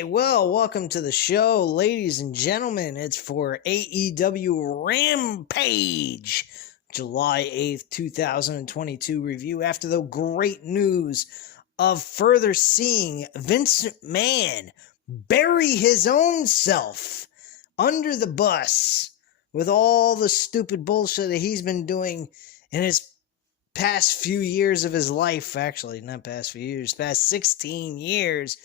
right, well, welcome to the show, ladies and gentlemen. It's for AEW Rampage, July 8th, 2022 review after the great news of further seeing Vince McMahon bury his own self under the bus with all the stupid bullshit that he's been doing in his past few years of his life. Actually, not past few years, past 16 years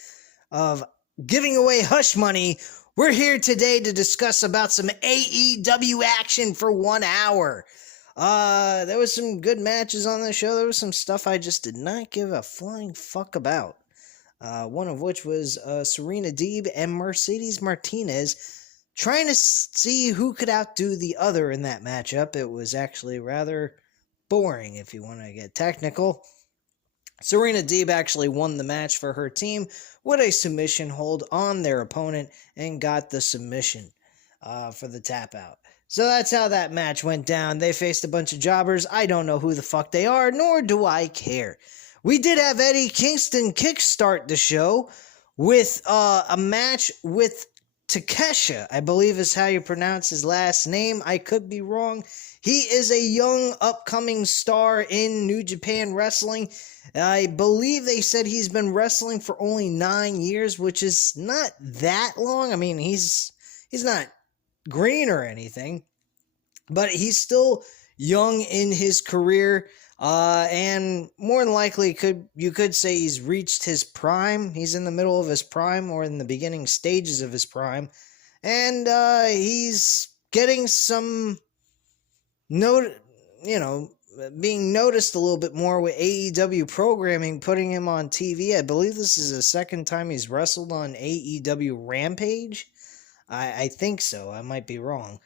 of giving away hush money. We're here today to discuss about some AEW action for 1 hour. There was some good matches on the show. There was some stuff I just did not give a flying fuck about. One of which was Serena Deeb and Mercedes Martinez trying to see who could outdo the other in that matchup. It was actually rather boring, if you want to get technical. Serena Deeb actually won the match for her team with a submission hold on their opponent and got the submission for the tap out. So that's how that match went down. They faced a bunch of jobbers. I don't know who the fuck they are, nor do I care. We did have Eddie Kingston kickstart the show with a match with Takesha, I believe is how you pronounce his last name. I could be wrong. He is a young upcoming star in New Japan Wrestling. I believe they said he's been wrestling for only 9 years, which is not that long. I mean, he's not green or anything, but he's still young in his career, and more than likely you could say he's reached his prime. He's in the middle of his prime or in the beginning stages of his prime, and he's getting some being noticed a little bit more with AEW programming, putting him on TV. I believe this is the second time he's wrestled on AEW Rampage. I think so. I might be wrong.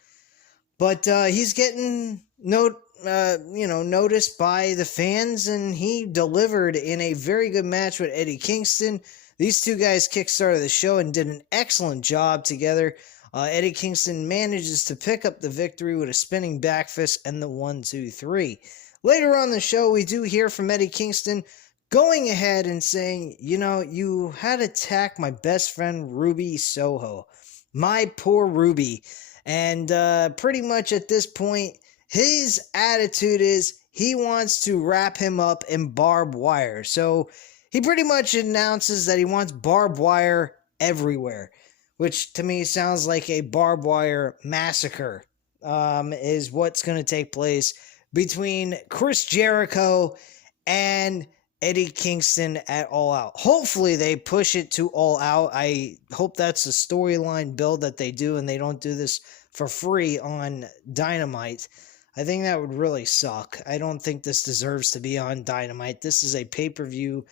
But he's getting noticed by the fans, and he delivered in a very good match with Eddie Kingston. These two guys kickstarted the show and did an excellent job together. Eddie Kingston manages to pick up the victory with a spinning back fist and the 1-2-3. Later on the show, we do hear from Eddie Kingston going ahead and saying, you had to attack my best friend Ruby Soho. My poor Ruby. And pretty much at this point, his attitude is he wants to wrap him up in barbed wire. So he pretty much announces that he wants barbed wire everywhere, which to me sounds like a barbed wire massacre is what's going to take place between Chris Jericho and Eddie Kingston at All Out. Hopefully they push it to All Out. I hope that's the storyline build that they do and they don't do this for free on Dynamite. I think that would really suck. I don't think this deserves to be on Dynamite. This is a pay-per-view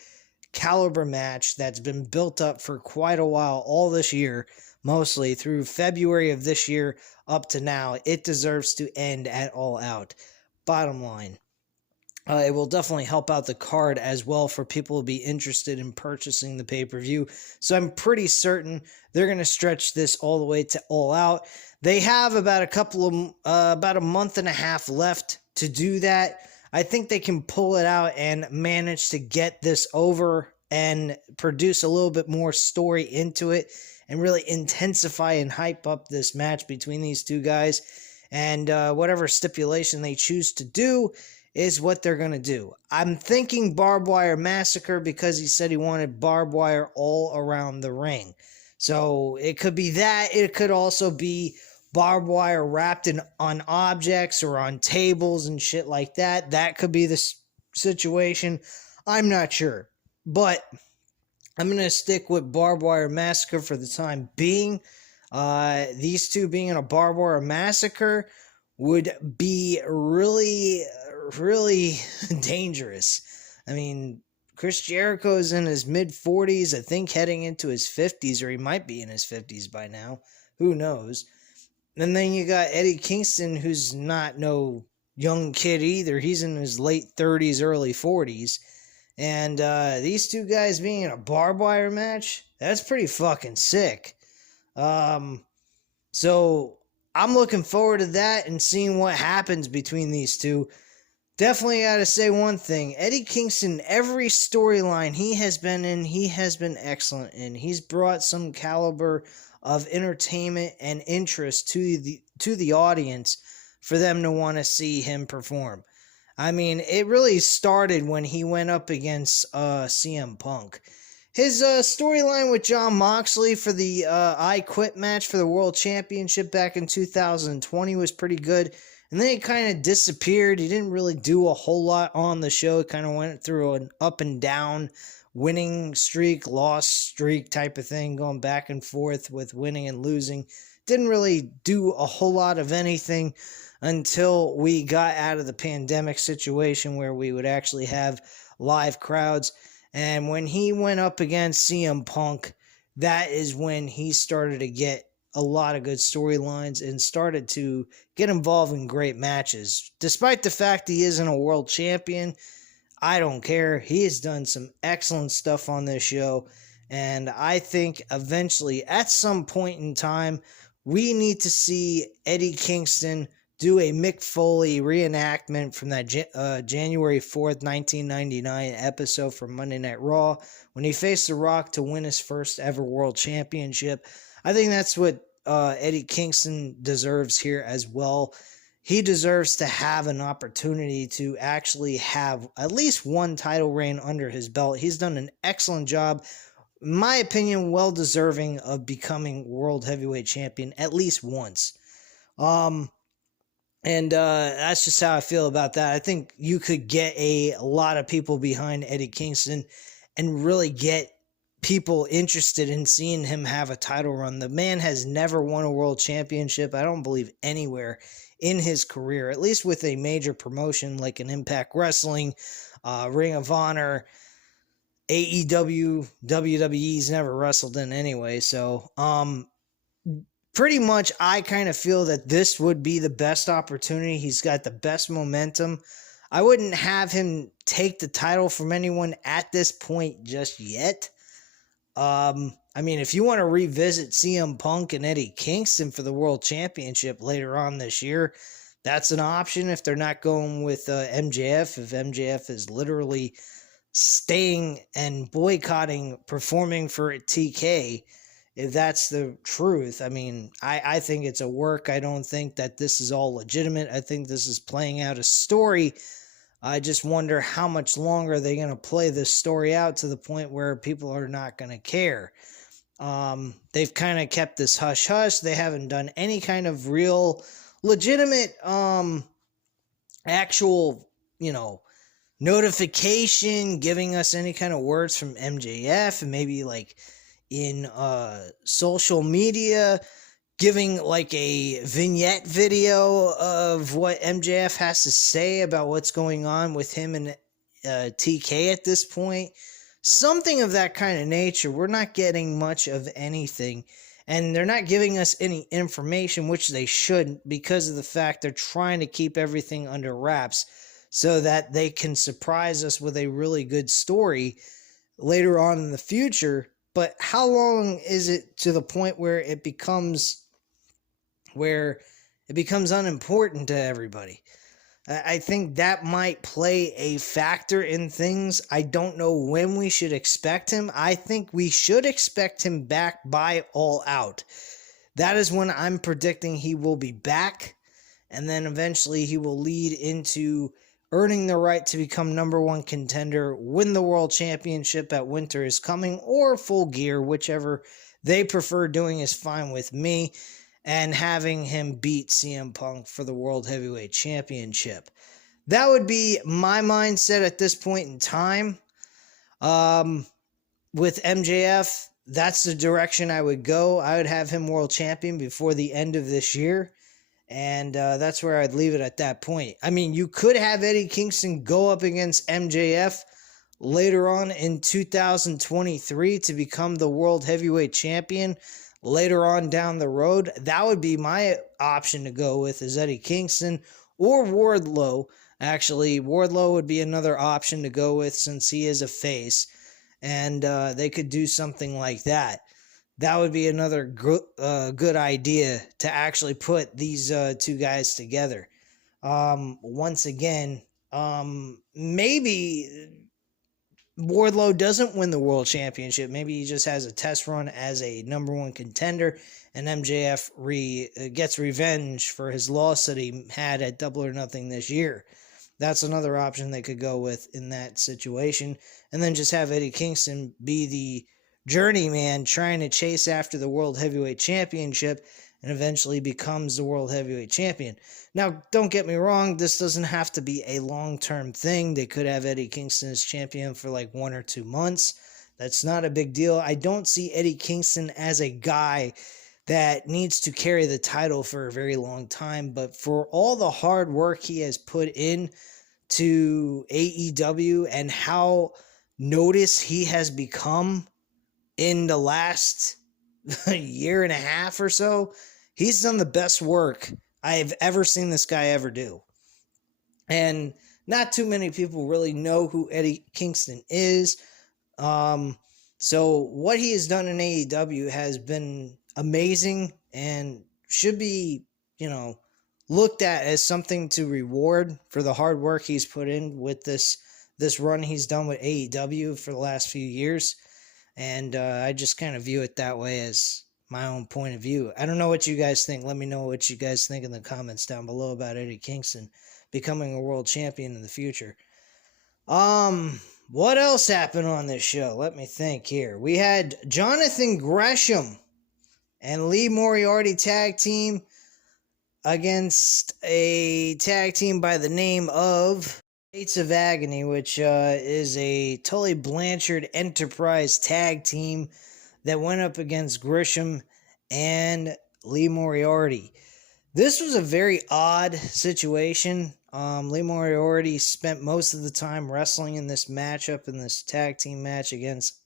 caliber match that's been built up for quite a while, all this year, mostly through February of this year up to now. It deserves to end at All Out. Bottom line. It will definitely help out the card as well for people to be interested in purchasing the pay-per-view. So I'm pretty certain they're going to stretch this all the way to All Out. They have about a month and a half left to do that. I think they can pull it out and manage to get this over and produce a little bit more story into it and really intensify and hype up this match between these two guys. And whatever stipulation they choose to do is what they're going to do. I'm thinking barbed wire massacre because he said he wanted barbed wire all around the ring. So it could be that. It could also be barbed wire wrapped on objects or on tables and shit like that. That could be the situation. I'm not sure. But I'm going to stick with barbed wire massacre for the time being. These two being in a barbed wire massacre would be really, really dangerous. I mean, Chris Jericho's in his mid-40s, I think heading into his 50s, or he might be in his 50s by now. Who knows? And then you got Eddie Kingston, who's not no young kid either. He's in his late 30s, early 40s. And these two guys being in a barbed wire match, that's pretty fucking sick. So I'm looking forward to that and seeing what happens between these two. Definitely got to say one thing. Eddie Kingston, every storyline he has been in, he has been excellent in. He's brought some caliber of entertainment and interest to the audience for them to want to see him perform. I mean, it really started when he went up against CM Punk. His storyline with Jon Moxley for the I Quit match for the World Championship back in 2020 was pretty good. And then he kind of disappeared. He didn't really do a whole lot on the show. It kind of went through an up and down winning streak, loss streak type of thing, going back and forth with winning and losing. Didn't really do a whole lot of anything until we got out of the pandemic situation where we would actually have live crowds. And when he went up against CM Punk, that is when he started to get a lot of good storylines and started to get involved in great matches. Despite the fact he isn't a world champion, I don't care. He has done some excellent stuff on this show. And I think eventually, at some point in time, we need to see Eddie Kingston do a Mick Foley reenactment from that January 4th, 1999 episode from Monday Night Raw when he faced The Rock to win his first ever world championship. I think that's what Eddie Kingston deserves here as well. He deserves to have an opportunity to actually have at least one title reign under his belt. He's done an excellent job. In my opinion, well deserving of becoming World Heavyweight Champion at least once. And that's just how I feel about that. I think you could get a lot of people behind Eddie Kingston and really get people interested in seeing him have a title run. The man has never won a world championship, I don't believe, anywhere in his career, at least with a major promotion like an Impact Wrestling, Ring of Honor, AEW, WWE's never wrestled in anyway. So, pretty much I kind of feel that this would be the best opportunity. He's got the best momentum. I wouldn't have him take the title from anyone at this point just yet. I mean, if you want to revisit CM Punk and Eddie Kingston for the World Championship later on this year, that's an option if they're not going with MJF, if MJF is literally staying and boycotting performing for TK, if that's the truth. I mean, I think it's a work. I don't think that this is all legitimate. I think this is playing out a story. I just wonder how much longer they're going to play this story out to the point where people are not going to care. They've kind of kept this hush-hush. They haven't done any kind of real, legitimate, actual, notification, giving us any kind of words from MJF, and maybe like in social media, giving like a vignette video of what MJF has to say about what's going on with him and TK at this point. Something of that kind of nature. We're not getting much of anything. And they're not giving us any information, which they shouldn't, because of the fact they're trying to keep everything under wraps so that they can surprise us with a really good story later on in the future. But how long is it to the point where it becomes unimportant to everybody? I think that might play a factor in things. I don't know when we should expect him. I think we should expect him back by All Out. That is when I'm predicting he will be back, and then eventually he will lead into earning the right to become number one contender, win the world championship at Winter is Coming, or Full Gear, whichever they prefer doing is fine with me, and having him beat CM Punk for the World Heavyweight Championship. That would be my mindset at this point in time. With MJF, that's the direction I would go. I would have him world champion before the end of this year. And that's where I'd leave it at that point. I mean, you could have Eddie Kingston go up against MJF later on in 2023 to become the World Heavyweight Champion later on down the road. That would be my option to go with, is Eddie Kingston or Wardlow. Actually, Wardlow would be another option to go with since he is a face. And they could do something like that. That would be another good idea to actually put these two guys together. Once again, Maybe Wardlow doesn't win the world championship. Maybe he just has a test run as a number one contender, and MJF gets revenge for his loss that he had at Double or Nothing this year. That's another option they could go with in that situation. And then just have Eddie Kingston be the journeyman trying to chase after the World Heavyweight Championship and eventually becomes the World Heavyweight Champion. Now, don't get me wrong, this doesn't have to be a long-term thing. They could have Eddie Kingston as champion for like 1 or 2 months. That's not a big deal. I don't see Eddie Kingston as a guy that needs to carry the title for a very long time, but for all the hard work he has put in to AEW and how noticed he has become in the last year and a half or so, he's done the best work I've ever seen this guy ever do. And not too many people really know who Eddie Kingston is. So what he has done in AEW has been amazing and should be, looked at as something to reward for the hard work he's put in with this run he's done with AEW for the last few years. And I just kind of view it that way as my own point of view. I don't know what you guys think. Let me know what you guys think in the comments down below about Eddie Kingston becoming a world champion in the future. What else happened on this show? Let me think here. We had Jonathan Gresham and Lee Moriarty tag team against a tag team by the name of Gates of Agony, which is a Tully Blanchard Enterprise tag team that went up against Gresham and Lee Moriarty. This was a very odd situation. Lee Moriarty spent most of the time wrestling in this matchup, in this tag team match against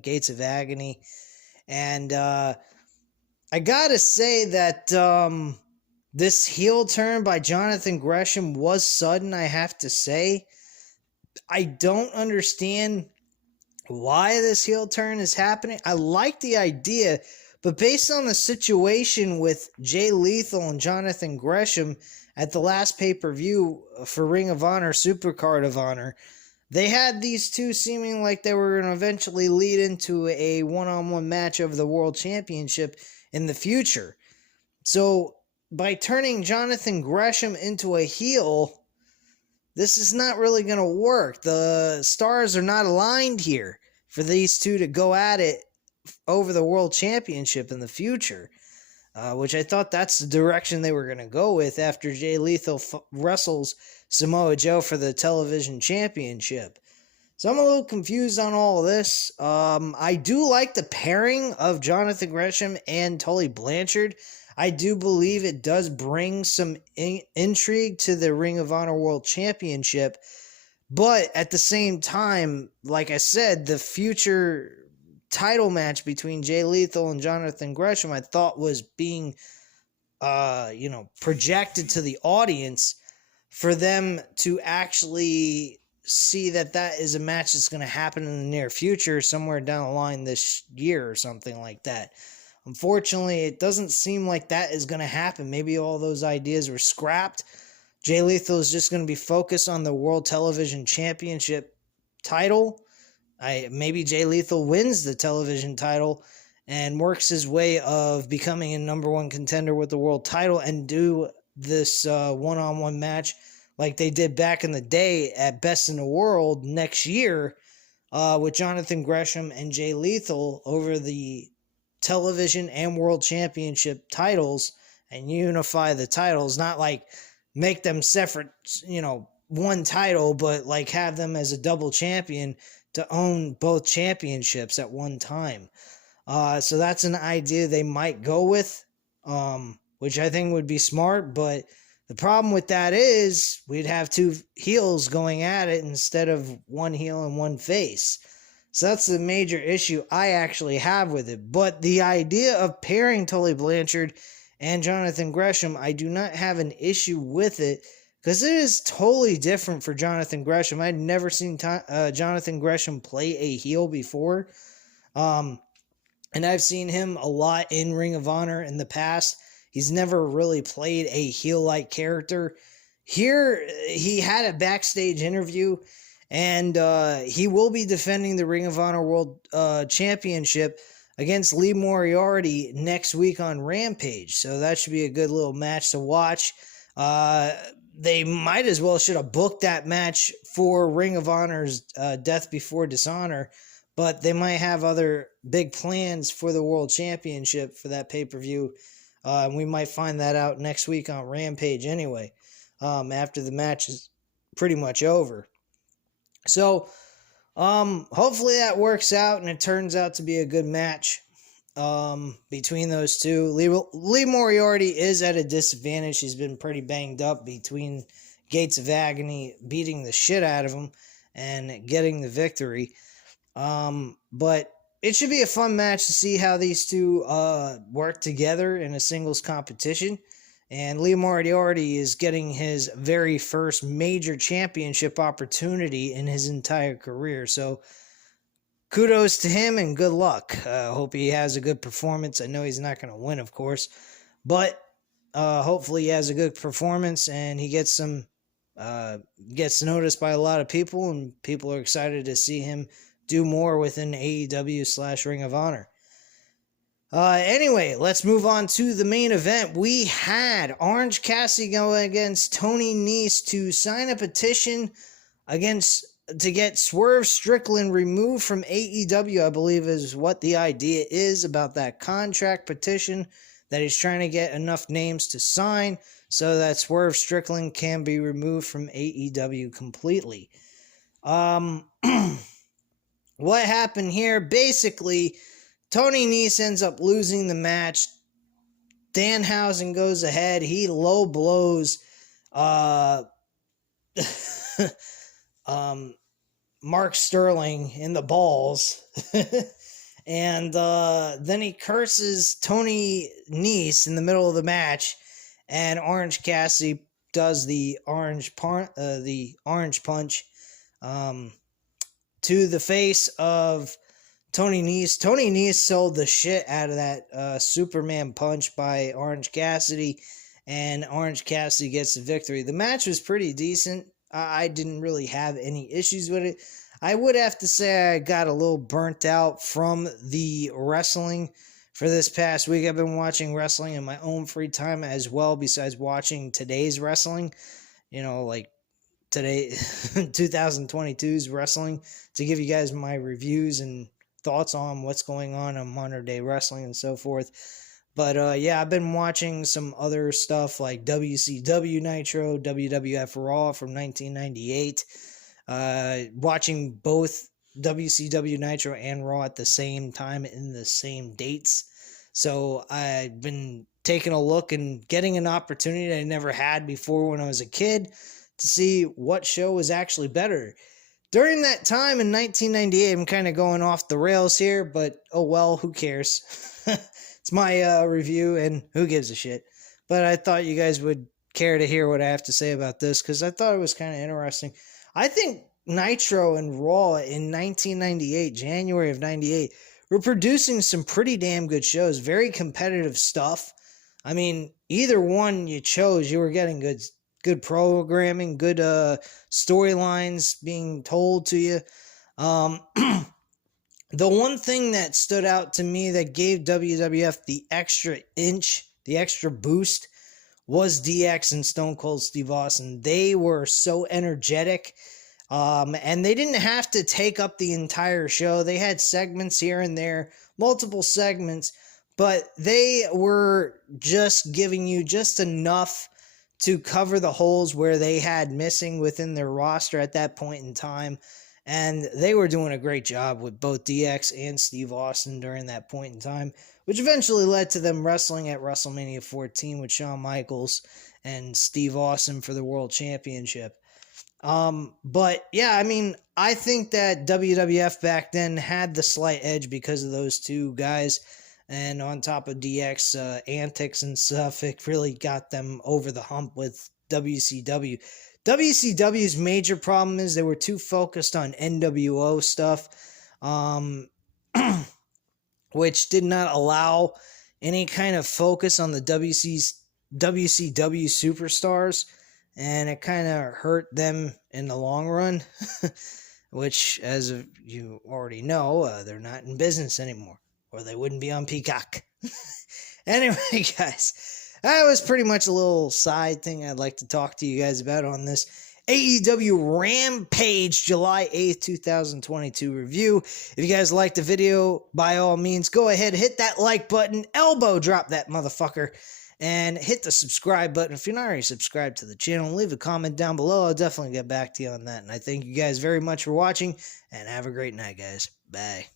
Gates of Agony. And I gotta say that this heel turn by Jonathan Gresham was sudden, I have to say. I don't understand why this heel turn is happening. I like the idea, but based on the situation with Jay Lethal and Jonathan Gresham at the last pay-per-view for Ring of Honor, Supercard of Honor, they had these two seeming like they were going to eventually lead into a one-on-one match of the World Championship in the future. So by turning Jonathan Gresham into a heel, this is not really going to work. The stars are not aligned here for these two to go at it over the World Championship in the future, which I thought that's the direction they were going to go with after Jay Lethal wrestles Samoa Joe for the television championship. So I'm a little confused on all of this. I do like the pairing of Jonathan Gresham and Tully Blanchard. I do believe it does bring some intrigue to the Ring of Honor World Championship. But at the same time, like I said, the future title match between Jay Lethal and Jonathan Gresham, I thought was being, projected to the audience for them to actually see that is a match that's going to happen in the near future, somewhere down the line this year or something like that. Unfortunately, it doesn't seem like that is going to happen. Maybe all those ideas were scrapped. Jay Lethal is just going to be focused on the World Television Championship title. Maybe Jay Lethal wins the television title and works his way of becoming a number one contender with the world title and do this one-on-one match like they did back in the day at Best in the World next year with Jonathan Gresham and Jay Lethal over the television and world championship titles and unify the titles, not like make them separate, one title, but like have them as a double champion to own both championships at one time. So that's an idea they might go with, which I think would be smart, but the problem with that is we'd have two heels going at it instead of one heel and one face. So that's the major issue I actually have with it. But the idea of pairing Tully Blanchard and Jonathan Gresham, I do not have an issue with it because it is totally different for Jonathan Gresham. I'd never seen Jonathan Gresham play a heel before. And I've seen him a lot in Ring of Honor in the past. He's never really played a heel-like character Here, he had a backstage interview, and he will be defending the Ring of Honor World Championship against Lee Moriarty next week on Rampage. So that should be a good little match to watch. They might as well should have booked that match for Ring of Honor's Death Before Dishonor, but they might have other big plans for the World Championship for that pay-per-view. We might find that out next week on Rampage anyway, after the match is pretty much over. So, hopefully that works out and it turns out to be a good match between those two. Lee Moriarty is at a disadvantage. He's been pretty banged up between Gates of Agony beating the shit out of him and getting the victory. But it should be a fun match to see how these two work together in a singles competition. And Lee Moriarty is getting his very first major championship opportunity in his entire career. So kudos to him and good luck. Hope he has a good performance. I know he's not going to win, of course, but hopefully he has a good performance and he gets some gets noticed by a lot of people, and people are excited to see him do more within AEW / Ring of Honor. Anyway, let's move on to the main event. We had Orange Cassidy go against Tony Nese to sign a petition to get Swerve Strickland removed from AEW, I believe is what the idea is about that contract petition that he's trying to get enough names to sign so that Swerve Strickland can be removed from AEW completely. What happened here? Basically, Tony Nese ends up losing the match. Danhausen goes ahead. He low blows Mark Sterling in the balls. And then he curses Tony Nese in the middle of the match. And Orange Cassidy does the orange punch to the face of Tony Nese. Tony Nese sold the shit out of that Superman punch by Orange Cassidy, and Orange Cassidy gets the victory. The match was pretty decent. I didn't really have any issues with it. I would have to say I got a little burnt out from the wrestling for this past week. I've been watching wrestling in my own free time as well, besides watching today's wrestling. You know, like today, 2022's wrestling, to give you guys my reviews and thoughts on what's going on modern day wrestling and so forth. But yeah, I've been watching some other stuff like WCW Nitro, WWF Raw from 1998. Watching both WCW Nitro and Raw at the same time in the same dates. So I've been taking a look and getting an opportunity I never had before when I was a kid to see what show was actually better. During that time in 1998, I'm kind of going off the rails here, but oh well, who cares? It's my review, and who gives a shit? But I thought you guys would care to hear what I have to say about this, because I thought it was kind of interesting. I think Nitro and Raw in 1998, January of 98, were producing some pretty damn good shows, very competitive stuff. I mean, either one you chose, you were getting good programming, good storylines being told to you. The one thing that stood out to me that gave WWF the extra inch, the extra boost, was DX and Stone Cold Steve Austin. They were so energetic, and they didn't have to take up the entire show. They had segments here and there, multiple segments, but they were just giving you just enough to cover the holes where they had missing within their roster at that point in time. And they were doing a great job with both DX and Steve Austin during that point in time, which eventually led to them wrestling at WrestleMania 14 with Shawn Michaels and Steve Austin for the World Championship. But yeah, I mean, I think that WWF back then had the slight edge because of those two guys. And on top of DX antics and stuff, it really got them over the hump with WCW. WCW's major problem is they were too focused on NWO stuff, which did not allow any kind of focus on the WCW superstars. and it kind of hurt them in the long run, which, as you already know, they're not in business anymore, or they wouldn't be on Peacock. Anyway, guys, that was pretty much a little side thing I'd like to talk to you guys about on this AEW Rampage July 8th, 2022 review. If you guys liked the video, by all means, go ahead, hit that like button, elbow drop that motherfucker, and hit the subscribe button. If you're not already subscribed to the channel, leave a comment down below. I'll definitely get back to you on that. And I thank you guys very much for watching, and have a great night, guys. Bye.